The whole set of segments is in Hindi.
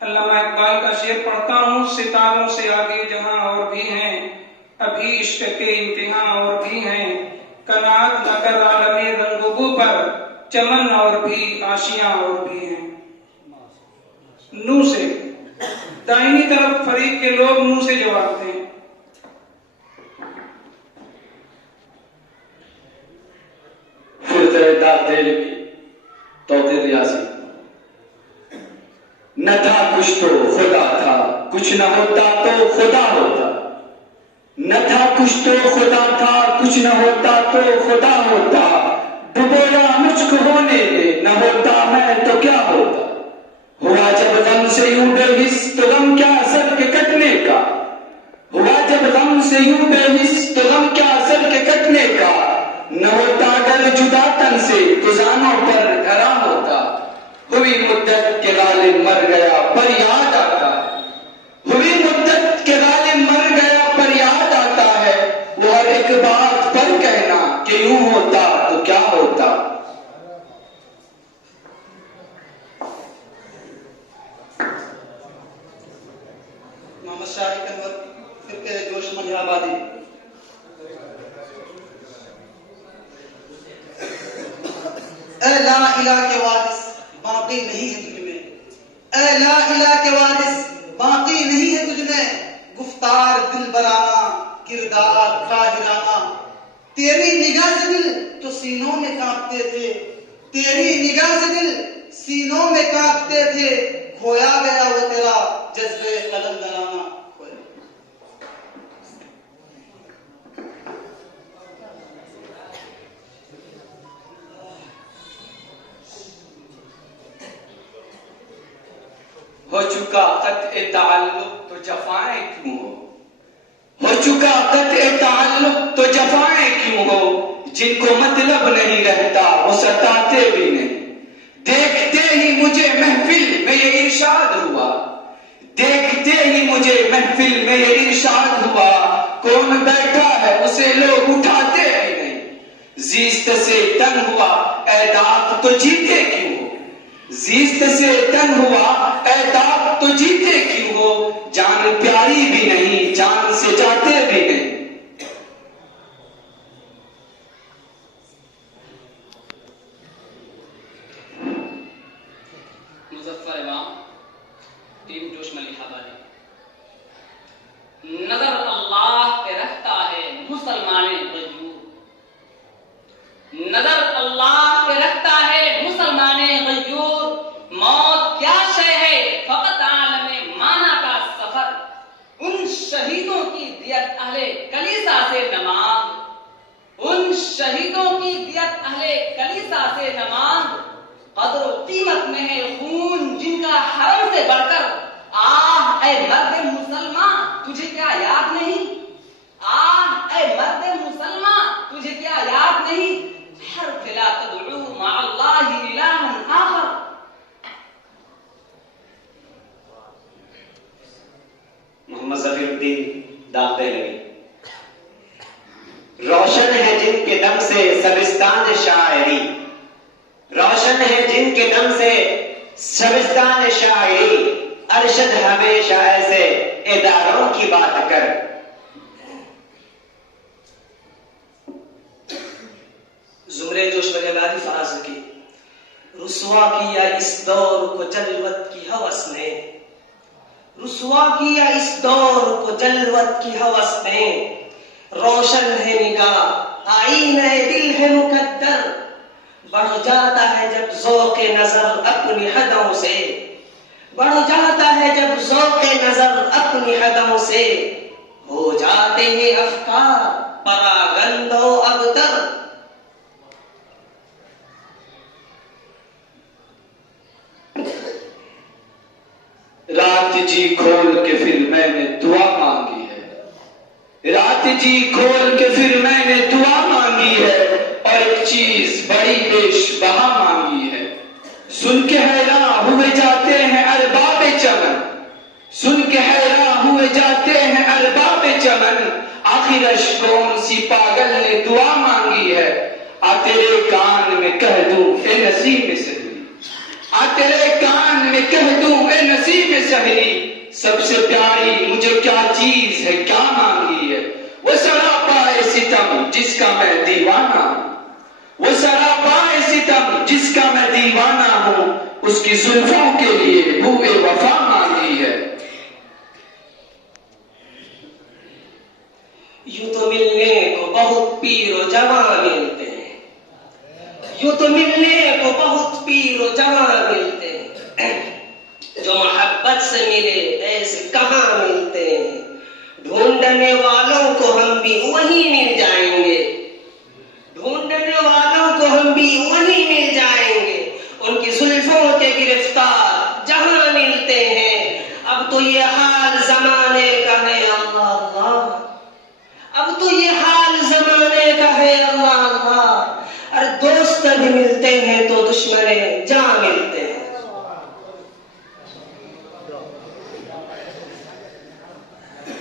अल्लामा इकबाल का शेर पढ़ता हूँ। सितारों से आगे जहां और भी हैं, अभी इश्क के इम्तिहान और भी हैं। कनात नगर आलमे रंगुबू पर, चमन और भी आशियां और भी हैं। नू से दाहिनी तरफ फरीक के लोग नू से जवाब दें। न था कुछ तो खुदा था, कुछ न होता तो खुदा होता। न था कुछ तो खुदा था, कुछ न होता तो खुदा होता। डुबोया मुझको होने दे, न होता मैं तो क्या होता। हुआ जब गम से यूं बेहिस तो गम क्या सर के कटने का। हुआ जब गम से यूं बेहिस तो गम क्या सर के कटने का। न होता अगर जुदा तन से तो जानों पर धरा होता। हुई मुद्दत के गालिब मर गया पर याद आता है। हुई मुद्दत के गालिब मर गया पर याद आता है। वो हर एक बात पर कहना कि यूं होता तो क्या होता। मोहम्मद शारिक अनवर फिरके जोश मलिहाबादी। ऐ ला इलाहा के वारिस बाकी नहीं है तुझ में। ऐ ला इलाहा के वारिस बाकी नहीं है तुझ में। गुफ्तार दिल बराना, किरदार ताहिराना। तेरी निगाह से दिल तो सीनों में कांपते थे। तेरी निगाह से दिल सीनों में कांपते थे। खोया गया वो तेरा जज्बे कलम दराना। हो चुका क़त्ए ताल्लुक़ तो जफ़ाएं क्यों हो चुका क़त्ए ताल्लुक़ तो जफ़ाएं क्यों हो। जिनको मतलब नहीं रहता वो सताते भी नहीं। देखते ही मुझे महफिल में ये इरशाद हुआ। देखते ही मुझे महफिल में ये इरशाद हुआ। कौन बैठा है उसे लोग उठाते ही नहीं। ज़ीस्त से तंग हुआ ऐ दाग तो जीते क्यों हो। ज़ीस्त से तंग हुआ ऐ दाग तो जीते क्यों हो। जान प्यारी भी नहीं, जान से जाते भी नहीं। मुज़फ़्फ़र इमाम, टीम जोश मलिहाबादी। नजर अल्लाह पे रखता है मुसलमाने गयूर। नजर अल्लाह पे रखता है मुसलमाने गयूर। मौत क्या शय है फकत आलमे माना का सफर। उन शहीदों की दियत अहले कलीसा से नमाज। उन शहीदों की दियत अहले कलीसा से नमाज। कदर कीमत में है खून जिनका हरम से बढ़कर। आह ऐ मर्द मुसलमान तुझे क्या याद नहीं। आह ऐ मर्द मुसलमान तुझे क्या याद नहीं। हर फिला तदउ मअल्लाहि इलाहन आखर। मोहम्मद ज़फ़ीरुद्दीन दागदेलवी। रोशन है जिनके दम से सबस्तान शायरी। रोशन है जिनके दम से सबस्तान शायरी। अरशद हमेशा ऐसे इदारों की बात कर। जुमरे जोश मलिहाबादी फराज की। रुसवा किया इस दौर को जलवत की हवस ने। रुसवा किया इस दौर को जलवत की हवस ने। रोशन है निगाह आईना दिल है मुकद्दर। बढ़ जाता है जब ज़ौक़े नजर अपनी हदों से। बढ़ जाता है जब ज़ौक़े नजर अपनी हदों से। हो जाते हैं अफ़कार परागंदो अबतर। रात जी खोल के फिर मैंने दुआ मांगी है। रात जी खोल के फिर मैंने दुआ मांगी है। और एक चीज बड़ी बेशबहा मांगी है। सुन के हैरान हुए जाते हैं अरबाब चमन। सुन के हैरान हुए जाते हैं अरबाब चमन। आखिर कौन सी पागल ने दुआ मांगी है। आ तेरे कान में कह दूं ए नसीब से। आ तेरे कान में कह दूं ए नसीब से सबसे प्यारी मुझे क्या चीज है, क्या मांगी है? वो सरापा है सितम जिसका मैं दीवाना हूं, वो सरापा है सितम जिसका मैं दीवाना हूं, उसकी जुल्फों के लिए बूए वफा मांगी है। यूं तो मिलने को बहुत पीर और जवान मिलते हैं, यूं तो मिलने को बहुत पीर और जवान मिलते हैं, जो मोहब्बत से मिले ऐसे कहां मिलते हैं। ढूंढने वालों को हम भी वहीं मिल जाएंगे, ढूंढने वालों को हम भी वहीं मिल जाएंगे, उनकी जुल्फों के गिरफ्तार जहां मिलते हैं। अब तो ये हाल जमाने का है अल्लाह अल्लाह, अब तो ये हाल जमाने का है अल्लाह अल्लाह। अरे दोस्त भी मिलते हैं तो दुश्मने जहां मिलते हैं।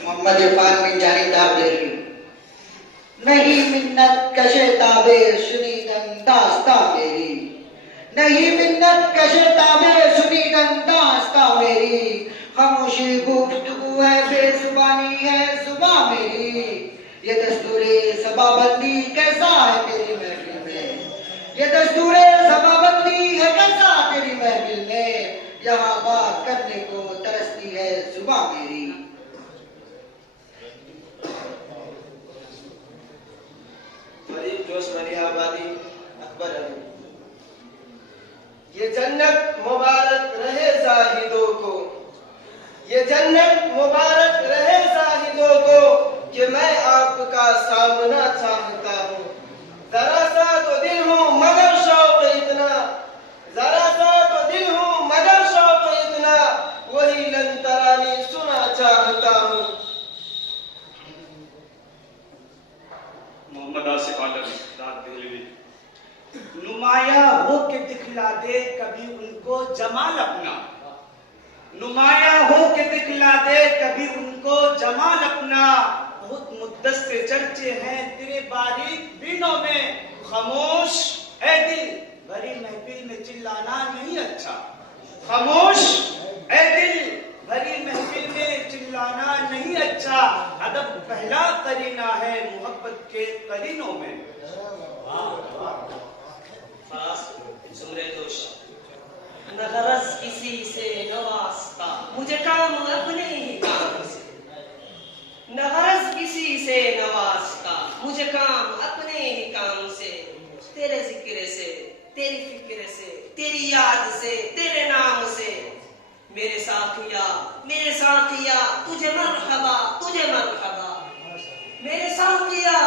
मोहम्मद इरफान बिन जानी ताबेरी। नहीं मिन्नत कशे ताबे सुनी दास्ता मेरी, नहीं मिन्नत कशे ताबे सुनी दास्ता मेरी, खामोशी गुफ्तगू है बेजुबानी है जुबान मेरी। ये दस्तूरे सबाबंदी कैसा है तेरी महफिल में, ये दस्तूरे सबाबंदी है कैसा तेरी महफिल में, यहाँ बात करने को तरसती है जुबान मेरी। फरीद जोश मलिहाबादी अकबर अली। ये जन्नत मुबारक रहे जाहिदों को, ये जन्नत मुबारक रहे जाहिदों को, कि मैं आपका सामना चाहता हूँ। जरा सा तो दिल हूँ मगर शौक इतना, जरा सा तो दिल हूँ मगर शौक इतना, वही लंतरानी सुना चाहता हूँ। मोहम्मद आसिफ आलम रात दिल्ली। नुमाया हो के दिखला दे कभी उनको जमाल अपना, नुमाया हो के दिखला दे कभी उनको जमाल अपना। बहुत मुद्दत से चर्चे हैं तेरे बारीक बीनों में, खामोश ऐ दिल भरी महफिल में चिल्लाना नहीं अच्छा, खामोश ऐ दिल भरी महफिल में चिल्लाना नहीं अच्छा। अदब पहला करीना है मोहब्बत के करीनों में। जुमरे दोष। न गरज किसी से न वास्ता, मुझे काम अपने ही काम से, न गरज किसी से न वास्ता, मुझे काम अपने ही काम से। तेरे जिक्र से, तेरी फिक्र से, तेरी याद से, तेरे नाम से। मेरे साथिया तुझे मरहबा, तुझे मरहबा। मेरे साथिया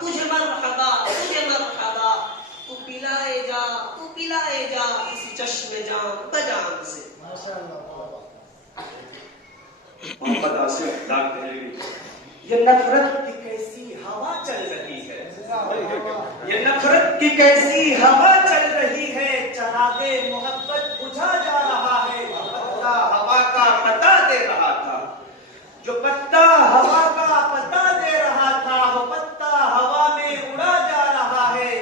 तुझे मरहबा, तुझे मरहबा। तू पिलाए जा किसी चश्मे जाम बजाम से। मोहम्मद आसिफ डाक दिल्ली। ये नफरत की कैसी हवा चल रही है, ये नफरत की कैसी हवा चल रही है, चरागे मोहब्बत बुझा जा रहा है। पत्ता हवा का पता दे रहा था, जो पत्ता हवा का पता दे रहा था, वो पत्ता हवा में उड़ा जा रहा है।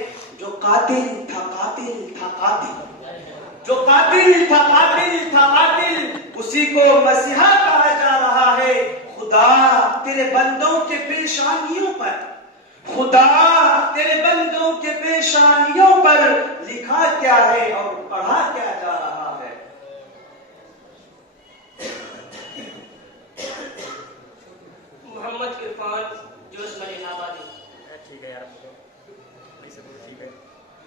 जो कातिल था जो कातिल था कातिल, उसी को मसीहा कहा जा रहा है। खुदा तेरे बंदों के पेशानियों पर, खुदा तेरे बंदों के पेशानियों पर लिखा क्या है और पढ़ा क्या जा रहा है। मोहम्मद इरफान जोश मलिहाबादी। ठीक है यार, ठीक है।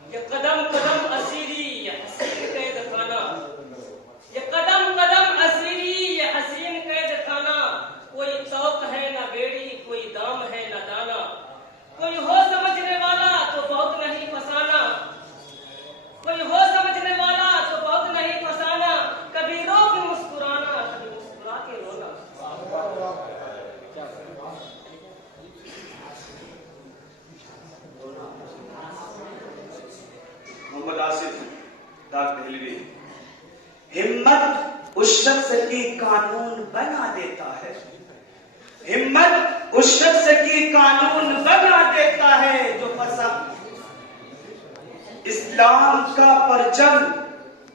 ये कदम कदम असीरी ये हसीन कैद खाना, ये कदम कदम असीरी ये हसीन कैद खाना। कोई तौक है ना बेड़ी, कोई दाम है ना दाना, कोई हो समझने वाला तो बहुत नहीं फसाना, कोई हो समझने वाला तो बहुत नहीं फसाना। कभी रो के मुस्कुराना, कभी मुस्कुरा के रोना। मोहम्मद आसिफ डाक दिल्ली। हिम्मत उस शख्स की कानून बना देता है, हिम्मत उस शख्स की कानून बना देता है, जो फसा इस्लाम का परचम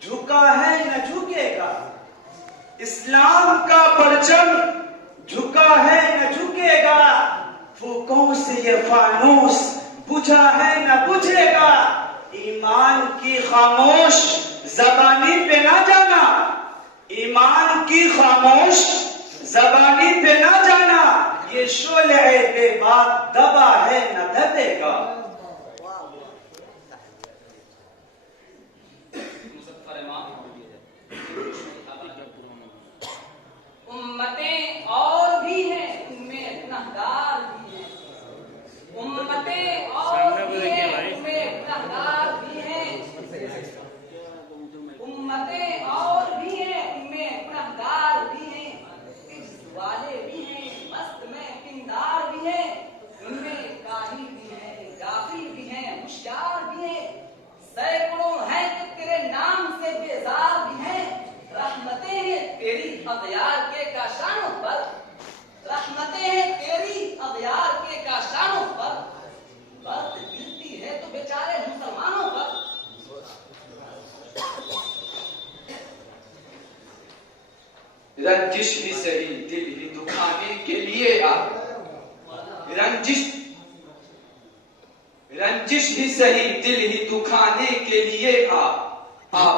झुका है न झुकेगा, इस्लाम का परचम झुका है न झुकेगा, फूकों से ये फानूस बुझा है न बुझेगा। ईमान की खामोश जबानी पे ना जाना, ईमान की खामोश जबानी पे ना जाना, ये शोले बेबाक दबा है न दबेगा। उम्मतें और भी हैं, उनमें गुनहगार भी हैं। उम्मतें और भी हैं, उनमें गुनहगार भी हैं। उम्मतें और भी हैं, उनमें गुनहगार भी हैं। इज्जत वाले भी हैं, मस्त में किंदार भी हैं। उनमें काहिल भी हैं, गाफिल भी हैं, होशियार भी हैं। सैकड़ों हैं कि तेरे नाम से बेजार भी हैं। रहमतें हैं तेरी अगयार के काशानों पर, रहमतें हैं तेरी अगयार के काशानों पर। बर्फ गिरती है तो बेचारे मुसलमानों पर। रंजिश ही सही दिल ही दुखाने के लिए आ, रंजिश ही सही दिल ही दुखाने के लिए आ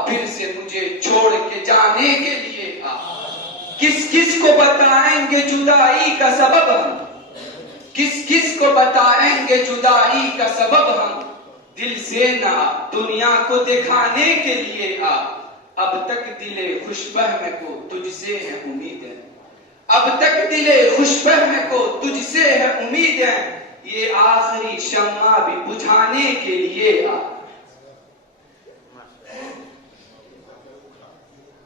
फिर से मुझे छोड़ के जाने के लिए आ। किस किस को बताएंगे जुदाई का सबब हम, किस किस को बताएंगे जुदाई का सबब हम। दिल से ना दुनिया को दिखाने के लिए आ, अब तक दिले खुशफहम को तुझसे है उम्मीद है, अब तक दिले खुशफहम को तुझसे है उम्मीद है। ये आखिरी शम्मा भी बुझाने के लिए आ।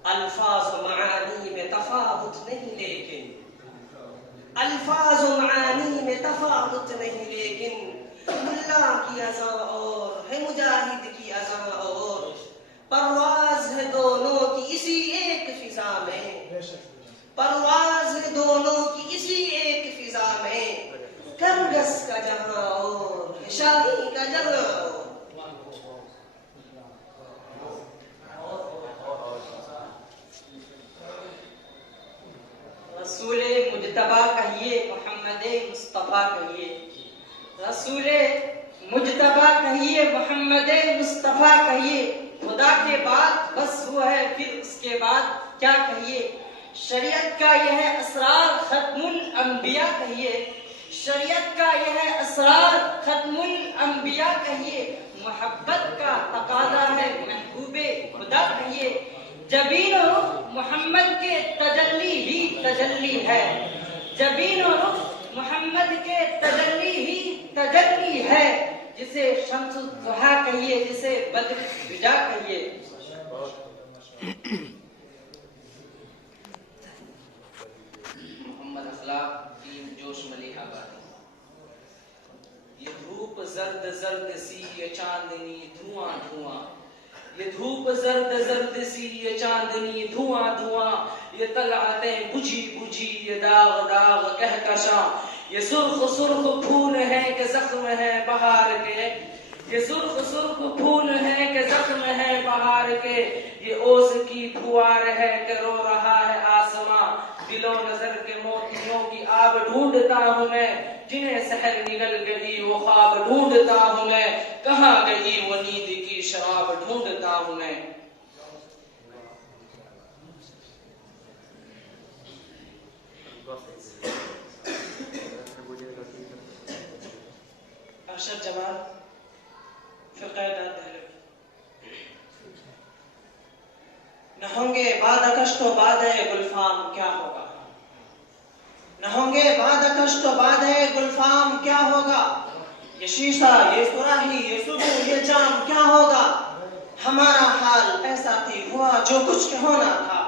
अल्फाज मानी में तफावत नहीं लेकिन, अल्फाज मानी में तफावत नहीं लेकिन, मुल्ला की अज़ा और है मुजाहिद की अज़ा और, परवाज है दोनों की इसी एक फिजा में, परवाज है दोनों की इसी एक फिजा में। करगस का जहां और है शाही का जहां और। रसूले मुजतबा कहिए, मोहम्मदे मुस्तफा कहिए, रसूले मुजतबा कहिए, मोहम्मदे मुस्तफा कहिए। खुदा के बाद बस वो है, फिर उसके बाद क्या कहिए। शरीयत का यह असरार खत्मुल अंबिया कहिए, शरीयत का यह असरार खत्मुल अंबिया कहिए। मोहब्बत का तकाजा है महबूबे खुदा कहिए। जबीन और रुख मोहम्मद के तजल्ली ही तजल्ली है, जबीन और रुख मोहम्मद के तजल्ली ही तजल्ली है। जिसे शम्सुल दुहा कहिए, जिसे बद्र बिजा कहिए। मोहम्मद अखलाक टीम जोश मलिहा बादी। ये धूप जर्द जर्द सी, ये चांदनी धुआं धुआं, ये धूप जर्द जर्द सी, ये चांदनी धुआं धुआं। ये तलआतें बुझी बुझी, ये दाग दाग कहकशां। ये सुर्ख सुर्ख फूल है कि जख्म है बहार के, ये सुर्ख सुर्ख फूल है कि जख्म है बहार के। ये ओस की फुआर है कि रो रहा है आसमां। दिलो नजर के मोतियों की आब ढूंढता हूँ मैं, जिन्हें सहर निगल गई वो ख्वाब ढूंढता हूँ मैं। कहाँ गई वो नींद की शराब ढूंढता हूँ मैं। अरशद जमाल न होंगे बाद कश तो बाद है गुलफाम क्या होगा, न होंगे बाद कश तो बाद है गुलफाम क्या होगा। ये शीशा ये सुराही ये सुबह ये जाम क्या होगा। हमारा हाल ऐसा ही हुआ जो कुछ के होना था,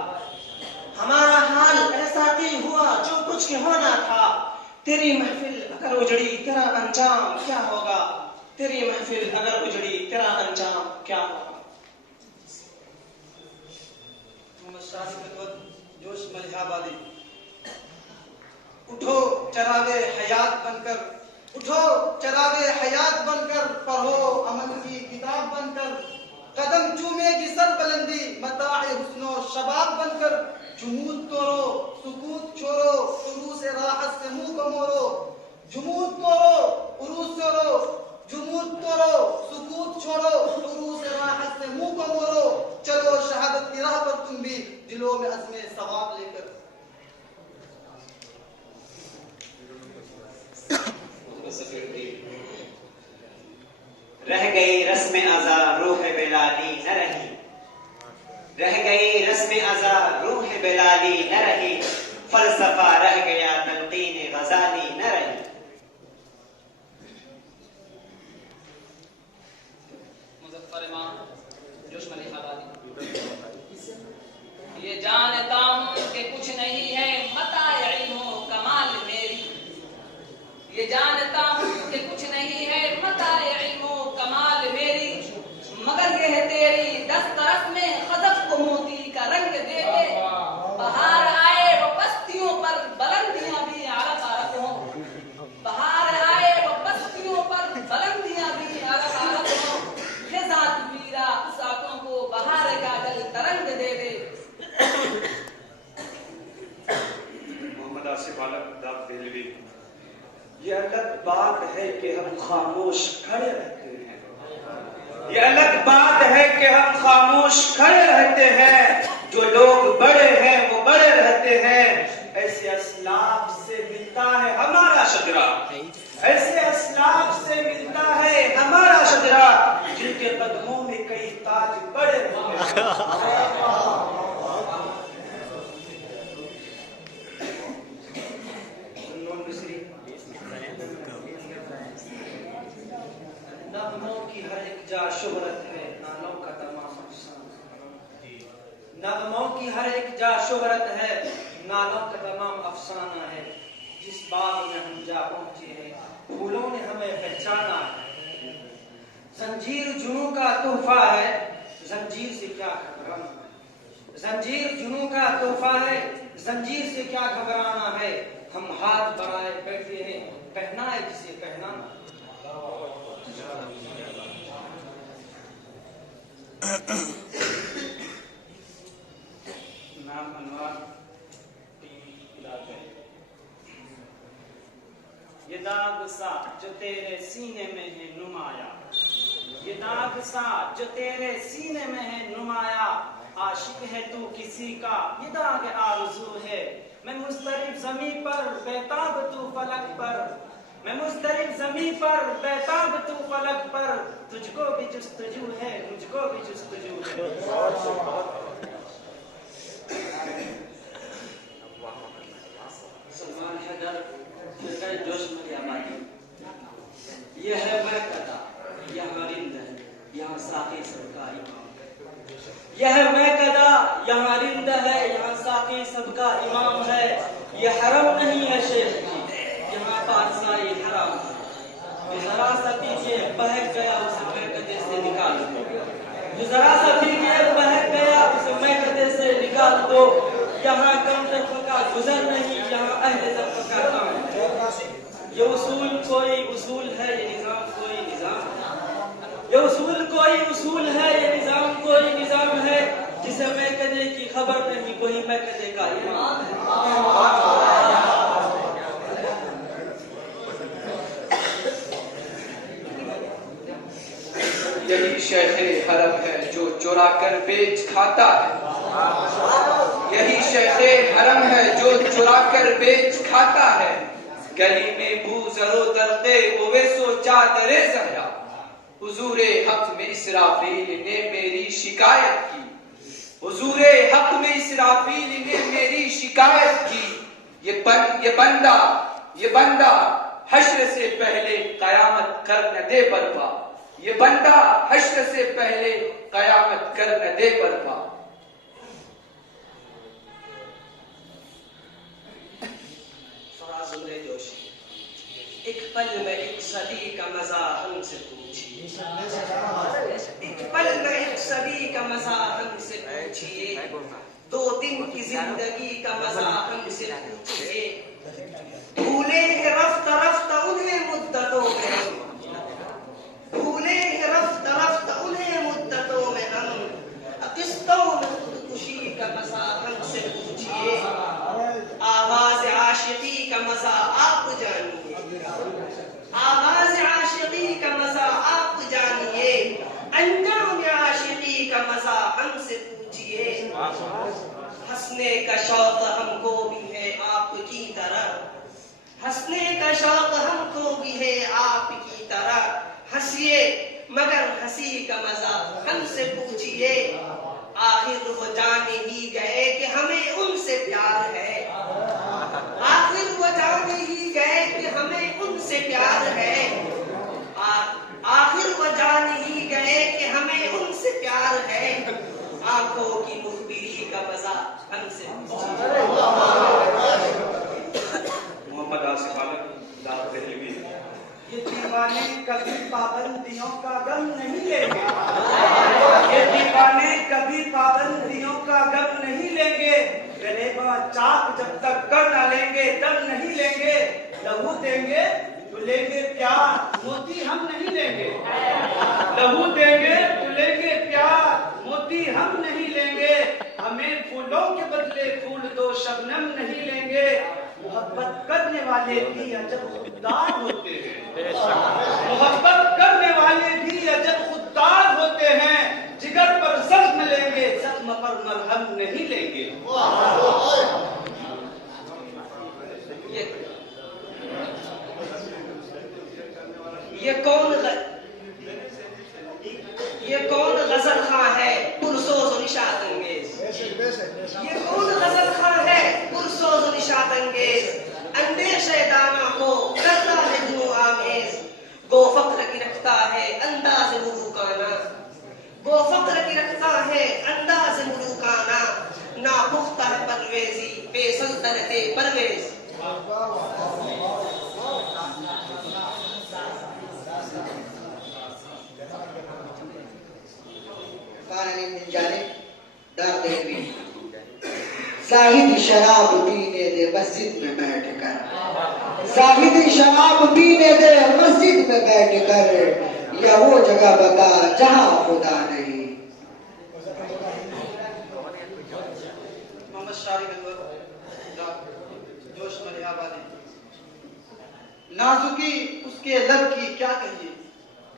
हमारा हाल ऐसा ही हुआ जो कुछ के होना था। तेरी महफिल अगर उजड़ी तेरा अंजाम क्या होगा, तेरी महफिल अगर उजड़ी तेरा अंजाम क्या होगा। जोश मलिहाबादी। उठो चरागे हयात बनकर, उठो चरागे हयात बनकर, पढ़ो अमन की किताब बनकर। कदम चूमेगी सर बुलंदी मताए हुस्नो शबाब बनकर, जुमूद दिलों में अज़्म सवाब लेकर। रह गई रस्म अज़ा रूह बेलाली न रही, रह गई रस्म अज़ा रूह बेलाली न रही, फलसफा रह गया तलकीन गज़ाली न रही। मुज़फ़्फ़र इमाम जोश मलिक आबादी। ये जानता हूँ कि कुछ नहीं है मताए इल्मो कमाल मेरी, ये जानता हूँ कि कुछ नहीं है मताए इल्मो कमाल मेरी, मगर ये है तेरी दस्तरस में खज़फ को मोती का रंग दे दे। बहार आए वो बस्तियों पर बुलंदियां भी आरफ आरफ हों, बहार आए वो बस्तियों पर बुलंदियां भी आरफ आरफ हों, खिज़ात वीरा उस आंखों को बहार का जल तरंग दे दे। मोहम्मद आसिफ आलम दाद देहलवी। ये अलग बात है कि हम खामोश खड़े रहते हैं, ये अलग बात है कि हम खामोश खड़े रहते हैं, जो लोग बड़े हैं वो बड़े रहते हैं। ऐसे असलाफ से मिलता है हमारा शजरा, ऐसे असलाफ से मिलता है हमारा शजरा, जिनके कदमों में कई ताज बड़े होते हैं। नगमों की हर एक जा शोहरत है, नालों का तमाम अफसाना। नगमों की हर एक जा शोहरत है, नालों का तमाम अफसाना है। जिस बाग में हम जा पहुंचे हैं, फूलों ने हमें पहचाना है। जंजीर जुनूं का तोहफा है, जंजीर से क्या घबराना है। जंजीर जुनूं का तोहफा है, जंजीर से क्या घबराना है। हम हाथ बढ़ाए बैठे हैं, पहनाए जिसे पहनाना। नाम अनवर ये दाग सा जो तेरे सीने में है नुमाया, ये दाग सा जो तेरे सीने में है नुमाया, आशिक है तू किसी का ये दाग आरज़ू है। मैं मुस्तरिब ज़मीं पर बेताब तू फलक पर, मैं मुस्तरिब ज़मीं पर बेताब तू फलक पर, तुझको भी जुस्तजू है मुझको भी जुस्तजू है। सलमान हैदर फिरका जोश मलिक आबादी। यह है मैं कदा यहाँ रिंद है, यहाँ साक़ी सबका इमाम। यह है मैं कदा यहाँ रिंद है, यहाँ साक़ी सबका इमाम है। यह हरम नहीं है शेख की, यहाँ बादशाही हराम है। जरा सा पीछे बहक गया उसे मैं कदे से निकाल दो, जरा सा पीछे बहक गया उसे मैं कदे से निकाल दो। यहाँ कम तक का गुजर नहीं, यहाँ अहले तक का काम। ये उसूल कोई उसूल है, ये निजाम कोई निजाम है। ये उसूल कोई उसूल है, ये निजाम कोई निजाम है। जिसे मैं कदे की खबर नहीं वही मैं कदे का इमाम है। यही शेखे हरम है जो चुरा कर बेच खाता है, यही शेखे हरम है जो चुरा कर बेच खाता है। गली में बूज़रो दर्दे ओवेसो चादरे ज़हरा, हुजूरे हक में इसराफील ने मेरी शिकायत की, हुजूरे हक में इसराफील ने मेरी शिकायत की। ये बंदा हश्र से पहले कयामत कर न दे बर्पा, ये बंदा हश्र से पहले कयामत कर न दे बर्पा। फराज़ उमरे जोशी। एक पल में एक सदी का मजा हमसे पूछिए, एक पल में एक सदी का मजा हमसे पूछिए, 2 दिन की जिंदगी का मजा हमसे पूछिए। भूले हैं रफ्ता रफ्ता उन्हें मुद्दतों में हम, भूले हैं रफ्ता रफ्ता उन्हें मुद्दतों में हम। किस्तों में खुदकुशी का मजा हमसे पूछिए, आवाज आशिकी का मजा आप जानिए, आवाज आशिकी का मजा आप जानिए। अंजाम आशिकी का मजा हमसे पूछिए। हंसने का शौक हमको भी है आपकी तरह, हंसने का शौक हमको भी है आपकी तरह। हंसिए मगर हंसी का मजा हमसे पूछिए, आखिर वो जान ही गए कि हमें उनसे प्यार है, आखिर वो जान ही गए कि हमें उनसे प्यार है, आखिर वो जान ही गए कि हमें उनसे प्यार है। आंखों की मुखबिरी का मजा हमसे मोहम्मद आसिफ आलम दाद दहलवी। ये दीवाने कभी पाबंदियों का गम नहीं लेंगे, ये दीवाने कभी पाबंदियों का गम नहीं लेंगे। गलेबा चाक जब तक कर ना लेंगे दम नहीं लेंगे। लहू देंगे तो लेंगे प्यार, मोती हम नहीं लेंगे। लहू देंगे तो लेंगे प्यार, मोती हम नहीं लेंगे। हमें फूलों के बदले फूल दो, शबनम नहीं लेंगे। मोहब्बत करने वाले भी अजब खुददार होते हैं, मोहब्बत करने वाले भी अजब खुददार होते हैं। जिगर पर जख्म लेंगे, जख्म पर मरहम नहीं लेंगे। ये कौन गजल खां है पुरसोज निशात अंगेज, ये कौन गजल खां है पुरसोज निशात अंगेज। अंदेशे दाना को करता है जुनू आमेज, गो फक्र की रखता है अंदाज मुलूकाना, गो फक्र की रखता है अंदाज मुलूकाना। ना पुख्ता है परवेजी बेसल्तनते परवेज। साहिद शराब पीने दे मस्जिद में बैठकर, साहिद शराब पीने दे मस्जिद में बैठकर, या वो जगह बता जहां खुदा नहीं। मोहम्मद शारिक जोश मलिहाबादी। नाजुकी उसके लब की क्या कहिए,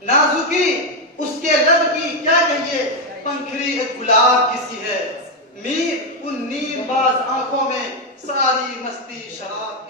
नाजुकी उसके लब की क्या कहिए। पंखड़ी एक गुलाब किसी है, मीर उन नीम बाज आंखों में सारी मस्ती शराब